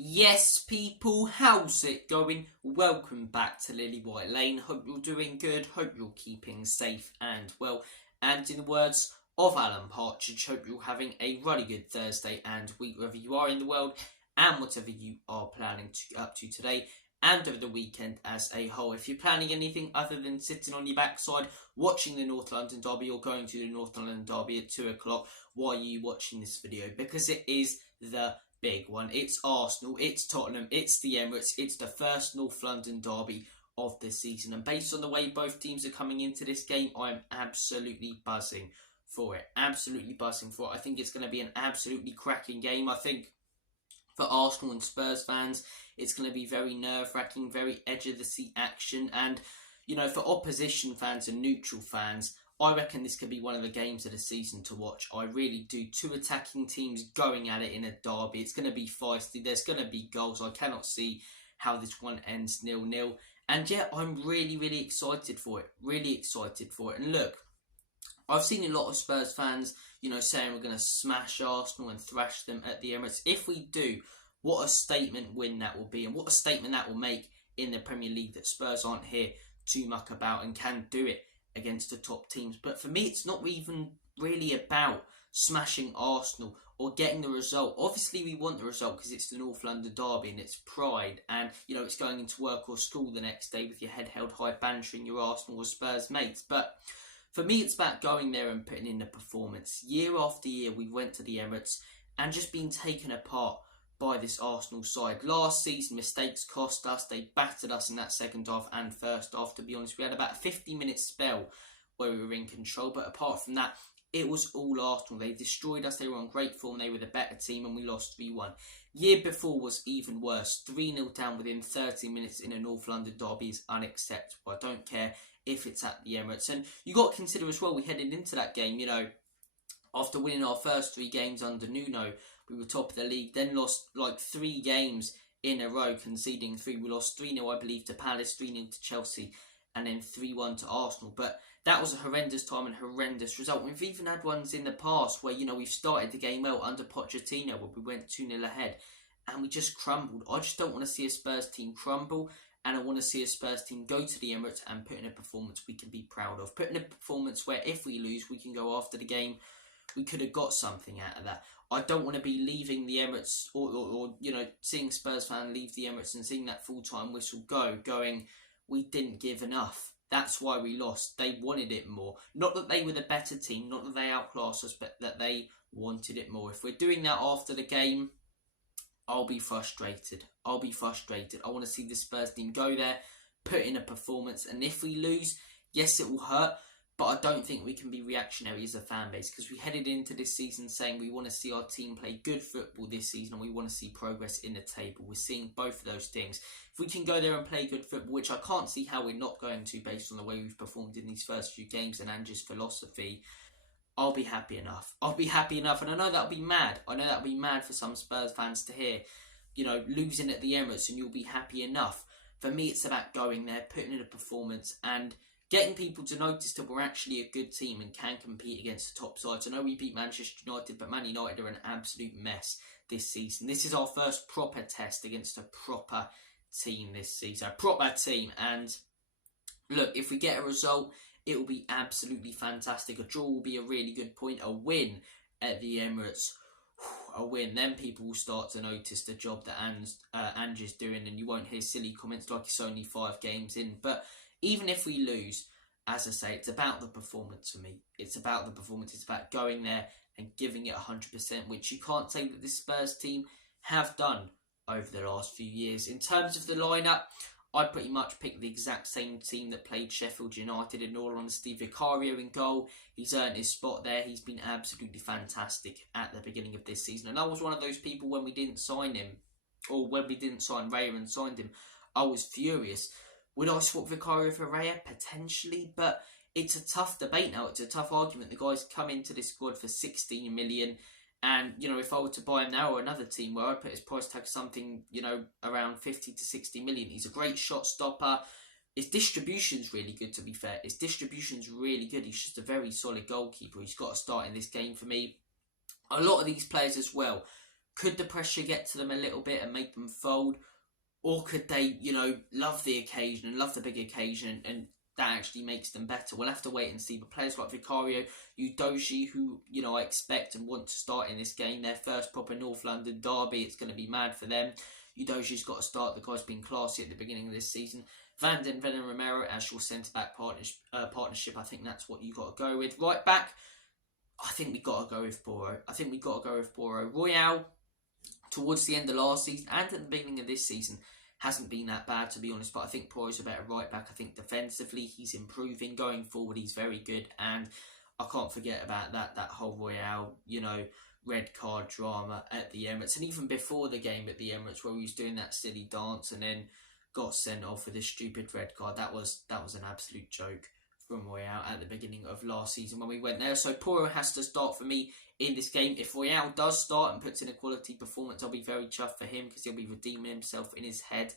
Yes, people, how's it going? Welcome back to Lily White Lane. Hope you're doing good. Hope you're keeping safe and well. And in the words of Alan Partridge, hope you're having a really good Thursday and week wherever you are in the world and whatever you are planning to get up to today and over the weekend as a whole. If you're planning anything other than sitting on your backside watching the North London Derby or going to the North London Derby at 2 o'clock, why are you watching this video? Because it is the big one. It's Arsenal, it's Tottenham, it's the Emirates, it's the first North London derby of the season. And based on the way both teams are coming into this game, I'm absolutely buzzing for it. Absolutely buzzing for it. I think it's going to be an absolutely cracking game. I think for Arsenal and Spurs fans, it's going to be very nerve-wracking, very edge-of-the-seat action. And, you know, for opposition fans and neutral fans, I reckon this could be one of the games of the season to watch. I really do. Two attacking teams going at it in a derby. It's going to be feisty. There's going to be goals. I cannot see how this one ends 0-0. And yeah, I'm really excited for it. Really excited for it. And look, I've seen a lot of Spurs fans, you know, saying we're going to smash Arsenal and thrash them at the Emirates. If we do, what a statement win that will be. And what a statement that will make in the Premier League that Spurs aren't here to muck about and can do it against the top teams. But for me, it's not even really about smashing Arsenal or getting the result. Obviously, we want the result because it's the North London derby and it's pride, and you know it's going into work or school the next day with your head held high, bantering your Arsenal or Spurs mates. But for me, it's about going there and putting in the performance. Year after year, we went to the Emirates and just been taken apart by this Arsenal side. Last season, mistakes cost us. They battered us in that second half and first half, to be honest. We had about a 50-minute spell where we were in control, but apart from that, it was all Arsenal. They destroyed us. They were on great form. They were the better team, and we lost 3-1. Year before was even worse. 3-0 down within 30 minutes in a North London derby is unacceptable. I don't care if it's at the Emirates. And you got to consider as well, we headed into that game, you know, after winning our first 3 games under Nuno, we were top of the league, then lost like 3 games in a row, conceding 3. We lost 3-0, I believe, to Palace, 3-0 to Chelsea, and then 3-1 to Arsenal. But that was a horrendous time and horrendous result. We've even had ones in the past where, you know, we've started the game well under Pochettino, where we went 2-0 ahead, and we just crumbled. I just don't want to see a Spurs team crumble, and I want to see a Spurs team go to the Emirates and put in a performance we can be proud of. Put in a performance where if we lose, we can go after the game. We could have got something out of that. I don't want to be leaving the Emirates or you know, seeing Spurs fan leave the Emirates and seeing that full-time whistle going, we didn't give enough. That's why we lost. They wanted it more. Not that they were the better team, not that they outclassed us, but that they wanted it more. If we're doing that after the game, I'll be frustrated. I want to see the Spurs team go there, put in a performance, and if we lose, yes, it will hurt, but I don't think we can be reactionary as a fan base, because we headed into this season saying we want to see our team play good football this season and we want to see progress in the table. We're seeing both of those things. If we can go there and play good football, which I can't see how we're not going to based on the way we've performed in these first few games and Ange's philosophy, I'll be happy enough. And I know that'll be mad. I know that'll be mad for some Spurs fans to hear, you know, losing at the Emirates and you'll be happy enough. For me, it's about going there, putting in a performance and getting people to notice that we're actually a good team and can compete against the top sides. I know we beat Manchester United, but Man United are an absolute mess this season. This is our first proper test against a proper team this season. A proper team. And look, if we get a result, it will be absolutely fantastic. A draw will be a really good point. A win at the Emirates, a win. Then people will start to notice the job that Ange is doing, and you won't hear silly comments like it's only 5 games in. But even if we lose, as I say, it's about the performance for me. It's about the performance. It's about going there and giving it 100%, which you can't say that this Spurs team have done over the last few years. In terms of the lineup, I pretty much picked the exact same team that played Sheffield United, in all honesty. Vicario in goal. He's earned his spot there. He's been absolutely fantastic at the beginning of this season. And I was one of those people when we didn't sign him, or when we didn't sign Raya and signed him, I was furious. Would I swap Vicario for Raya? Potentially, but it's a tough debate now. It's a tough argument. The guy's come into this squad for 16 million. And, you know, if I were to buy him now or another team where I'd put his price tag something, you know, around 50 to 60 million. He's a great shot stopper. His distribution's really good, to be fair. His distribution's really good. He's just a very solid goalkeeper. He's got to start in this game for me. A lot of these players as well Could the pressure get to them a little bit and make them fold? Or could they, love the occasion and love the big occasion, and that actually makes them better? We'll have to wait and see. But players like Vicario, Udoji, who, I expect and want to start in this game, their first proper North London derby, it's going to be mad for them. Udoji's got to start. The guy's been classy at the beginning of this season. Van Den Ven and Romero as your centre-back partnership, I think that's what you got to go with. Right back, I think we got to go with Poro. Royale, towards the end of last season and at the beginning of this season, hasn't been that bad, to be honest, but I think Poro's a better right back. I think defensively he's improving. Going forward he's very good, and I can't forget about that whole Royale, red card drama at the Emirates, and even before the game at the Emirates where he was doing that silly dance and then got sent off with a stupid red card. That was an absolute joke from Royale at the beginning of last season when we went there. So Poro has to start for me in this game. If Royale does start and puts in a quality performance, I'll be very chuffed for him because he'll be redeeming himself in his head.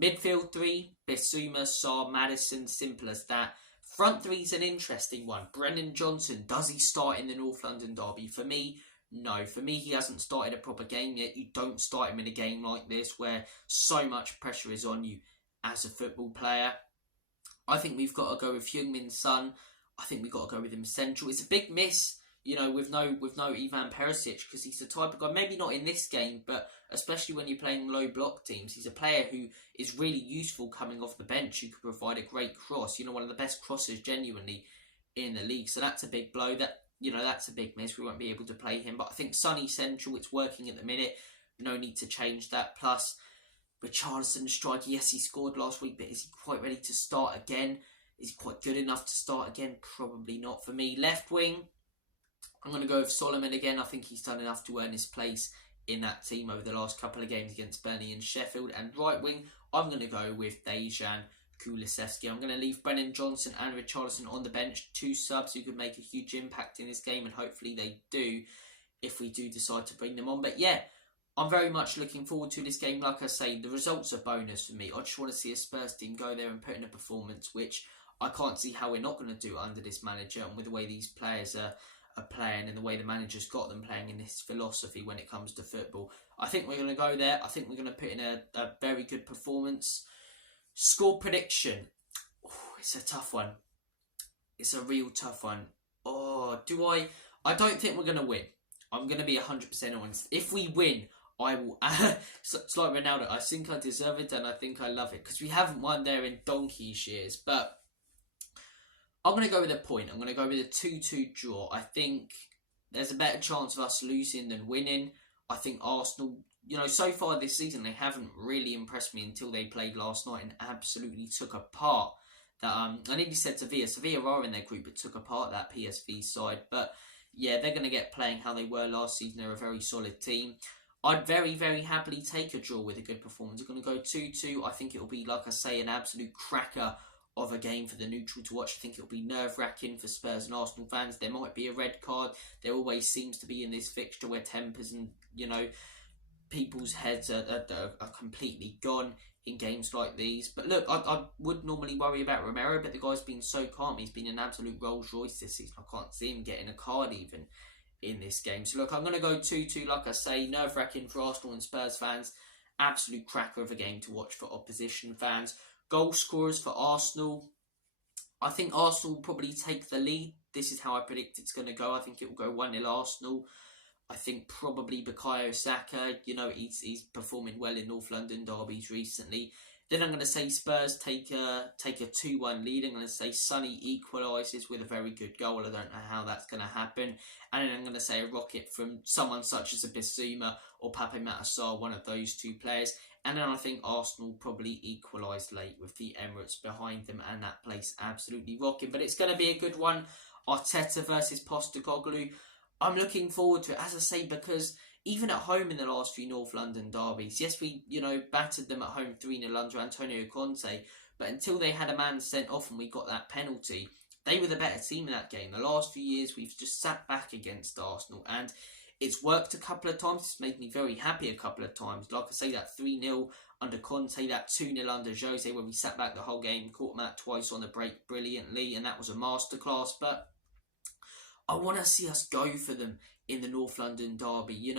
Midfield 3, Bissouma, Sarr, Maddison, simple as that. Front 3 is an interesting one. Brennan Johnson, does he start in the North London derby? For me, no. For me, he hasn't started a proper game yet. You don't start him in a game like this where so much pressure is on you as a football player. I think we've got to go with Heung-min Son. I think we've got to go with him central. It's a big miss, with no Ivan Perisic, because he's the type of guy, maybe not in this game, but especially when you're playing low block teams, he's a player who is really useful coming off the bench, who could provide a great cross, one of the best crosses genuinely in the league. So that's a big blow. That's a big miss. We won't be able to play him. But I think Sonny central, it's working at the minute. No need to change that. Plus, Richarlison striker, yes, he scored last week, but is he quite ready to start again? Is he quite good enough to start again? Probably not for me. Left wing, I'm going to go with Solomon again. I think he's done enough to earn his place in that team over the last couple of games against Burnley and Sheffield. And right wing, I'm going to go with Dejan Kulusevski. I'm going to leave Brennan Johnson and Richarlison on the bench. 2 subs who could make a huge impact in this game, and hopefully they do if we do decide to bring them on. But yeah, I'm very much looking forward to this game. Like I say, the results are bonus for me. I just want to see a Spurs team go there and put in a performance, which I can't see how we're not going to do under this manager, and with the way these players are playing and the way the manager's got them playing in his philosophy when it comes to football. I think we're going to go there. I think we're going to put in a very good performance. Score prediction. It's a tough one. It's a real tough one. I don't think we're going to win. I'm going to be 100% honest. If we win, I will. It's like Ronaldo. I think I deserve it and I think I love it, because we haven't won there in donkey's years. But I'm going to go with a point. I'm going to go with a 2-2 draw. I think there's a better chance of us losing than winning. I think Arsenal, so far this season, they haven't really impressed me until they played last night and absolutely took apart that. I nearly said Sevilla. Sevilla are in their group, but took apart that PSV side. But yeah, they're going to get playing how they were last season. They're a very solid team. I'd very, very happily take a draw with a good performance. We're going to go 2-2. I think it'll be, like I say, an absolute cracker of a game for the neutral to watch. I think it'll be nerve-wracking for Spurs and Arsenal fans. There might be a red card. There always seems to be in this fixture where tempers and, people's heads are completely gone in games like these. But look, I would normally worry about Romero, but the guy's been so calm. He's been an absolute Rolls Royce this season. I can't see him getting a card even in this game. So look, I'm going to go 2-2, like I say, nerve-wracking for Arsenal and Spurs fans. Absolute cracker of a game to watch for opposition fans. Goal scorers for Arsenal. I think Arsenal will probably take the lead. This is how I predict it's going to go. I think it will go 1-0 Arsenal. I think probably Bukayo Saka, he's performing well in North London derbies recently. Then I'm going to say Spurs take a 2-1 lead. I'm going to say Sonny equalises with a very good goal. I don't know how that's going to happen. And then I'm going to say a rocket from someone such as a Bissouma or Pape Matar Sarr, one of those two players. And then I think Arsenal probably equalise late with the Emirates behind them and that place absolutely rocking. But it's going to be a good one. Arteta versus Postecoglou. I'm looking forward to it, as I say, because even at home in the last few North London derbies, yes, we, battered them at home 3-0 under Antonio Conte, but until they had a man sent off and we got that penalty, they were the better team in that game. The last few years, we've just sat back against Arsenal, and it's worked a couple of times. It's made me very happy a couple of times. Like I say, that 3-0 under Conte, that 2-0 under Jose, where we sat back the whole game, caught them out twice on the break brilliantly, and that was a masterclass. But I want to see us go for them in the North London derby.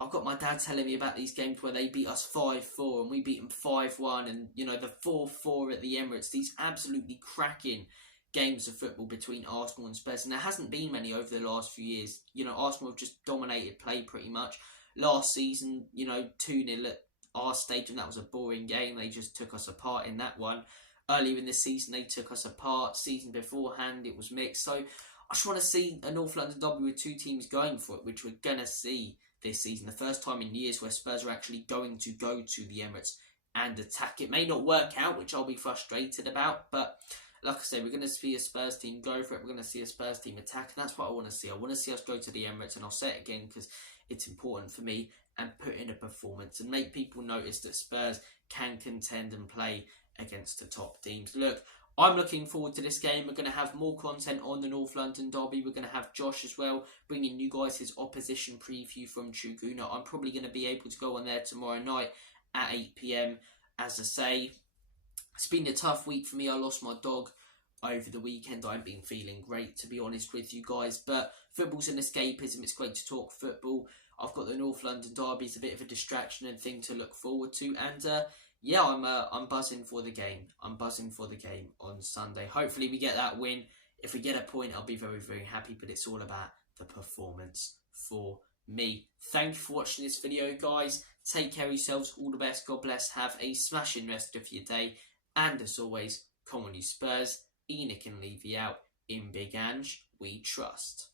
I've got my dad telling me about these games where they beat us 5-4 and we beat them 5-1, and you know, the 4-4 at the Emirates. These absolutely cracking games of football between Arsenal and Spurs, and there hasn't been many over the last few years. You know, Arsenal have just dominated play pretty much. Last season, you know, 2-0 at our stadium, that was a boring game. They just took us apart in that one. Earlier in the season, they took us apart. Season beforehand, it was mixed. So I just want to see a North London derby with two teams going for it, which we're going to see this season. The first time in years where Spurs are actually going to go to the Emirates and attack. It may not work out, which I'll be frustrated about, but like I say, we're going to see a Spurs team go for it. We're going to see a Spurs team attack, and that's what I want to see. I want to see us go to the Emirates, and I'll say it again because it's important for me, and put in a performance and make people notice that Spurs can contend and play against the top teams. Look, I'm looking forward to this game. We're going to have more content on the North London derby. We're going to have Josh as well, bringing you guys his opposition preview from Tribuna. I'm probably going to be able to go on there tomorrow night at 8 PM. As I say, it's been a tough week for me. I lost my dog over the weekend. I haven't been feeling great, to be honest with you guys, but football's an escapism. It's great to talk football. I've got the North London derby. It's a bit of a distraction and thing to look forward to, and yeah, I'm buzzing for the game. I'm buzzing for the game on Sunday. Hopefully we get that win. If we get a point, I'll be very, very happy, but it's all about the performance for me. Thank you for watching this video, guys. Take care of yourselves. All the best. God bless. Have a smashing rest of your day. And as always, come on you Spurs. Enoch and Levy out. In Big Ange, we trust.